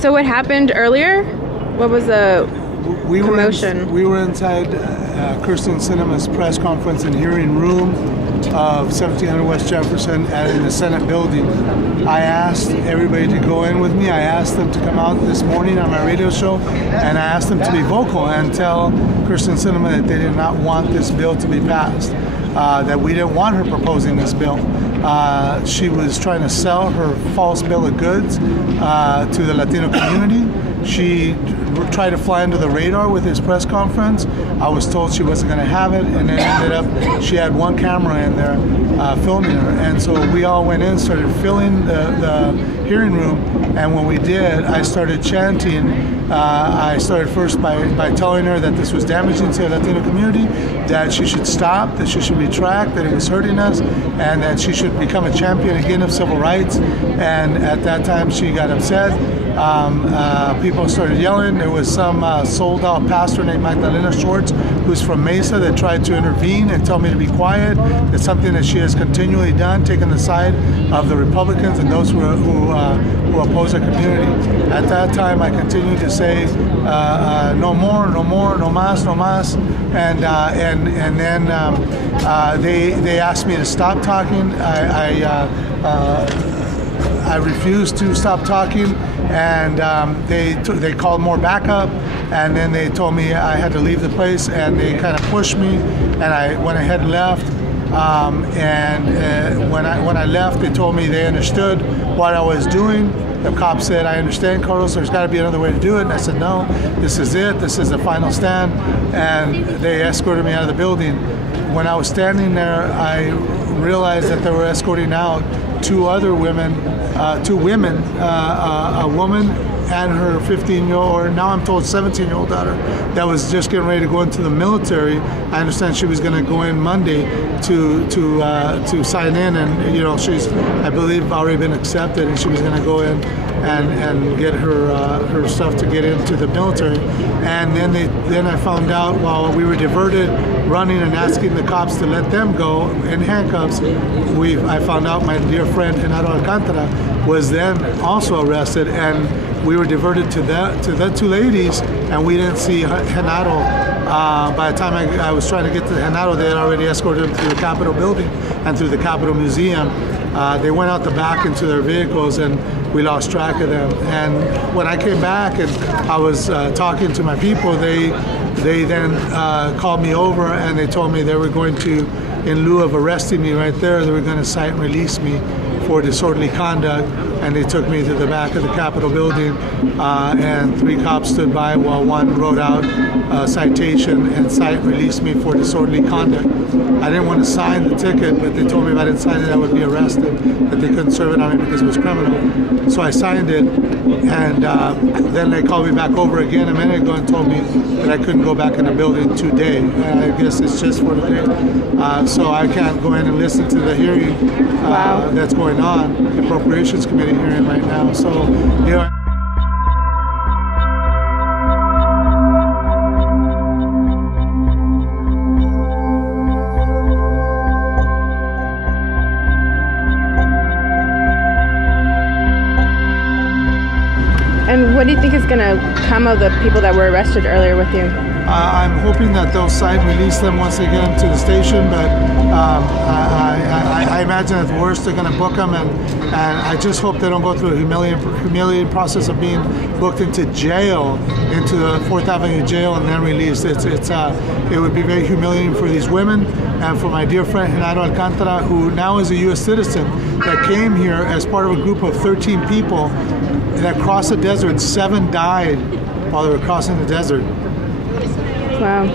So what happened earlier? What was the commotion? We were inside Kyrsten Sinema's press conference and hearing room of 1700 West Jefferson in the Senate building. I asked everybody to go in with me. I asked them to come out this morning on my radio show, and I asked them to be vocal and tell Kyrsten Sinema that they did not want this bill to be passed, that we didn't want her proposing this bill. She was trying to sell her false bill of goods to the Latino community. She tried to fly under the radar with his press conference. I was told she wasn't going to have it, and then ended up she had one camera in there filming her. And so we all went in, started filling the hearing room, and when we did, I started chanting. I started first by telling her that this was damaging to the Latino community, that she should stop, that she should retract, that it was hurting us, and that she should become a champion again of civil rights. And at that time, she got upset. People started yelling. There was some sold-out pastor named Magdalena Schwartz, who's from Mesa, that tried to intervene and tell me to be quiet. It's something that she has continually done, taking the side of the Republicans and those who oppose our community. At that time, I continued to say, no more, no more, no más, no más. And then they asked me to stop talking. I refused to stop talking, and they called more backup, and then they told me I had to leave the place, and they kind of pushed me, and I went ahead and left. When I left, they told me they understood what I was doing. The cop said, "I understand, Carlos, there's got to be another way to do it." And I said, "No, this is it. This is the final stand." And they escorted me out of the building. When I was standing there, I realized that they were escorting out two women, a woman and her 15-year-old, or now I'm told 17-year-old daughter, that was just getting ready to go into the military. I understand she was going to go in Monday to sign in, and she's, I believe, already been accepted, and she was going to go in and get her stuff to get into the military. And then I found out while we were diverted, running and asking the cops to let them go in handcuffs, I found out my dear friend Genaro Alcantara was then also arrested, and we were diverted to the two ladies, and we didn't see Genaro. By the time I was trying to get to Genaro, they had already escorted him through the Capitol building and through the Capitol Museum. They went out the back into their vehicles, and we lost track of them. And when I came back and I was talking to my people, they then called me over, and they told me they were going to, in lieu of arresting me right there, they were going to cite and release me for disorderly conduct. And they took me to the back of the Capitol building, and 3 cops stood by while one wrote out a citation and released me for disorderly conduct. I didn't want to sign the ticket, but they told me if I didn't sign it, I would be arrested, that they couldn't serve it on me because it was criminal. So I signed it, and then they called me back over again a minute ago and told me that I couldn't go back in the building today. I guess it's just for today. So I can't go in and listen to the hearing that's going on, the Appropriations Committee hearing right now. So, And what do you think is going to come of the people that were arrested earlier with you? I'm hoping that they'll cite and release them once they get them to the station, but I imagine at the worst they're going to book them, and I just hope they don't go through a humiliating process of being booked into jail, into the 4th Avenue jail, and then released. It would be very humiliating for these women and for my dear friend Genaro Alcantara, who now is a U.S. citizen, that came here as part of a group of 13 people that crossed the desert. 7 died while they were crossing the desert. Wow.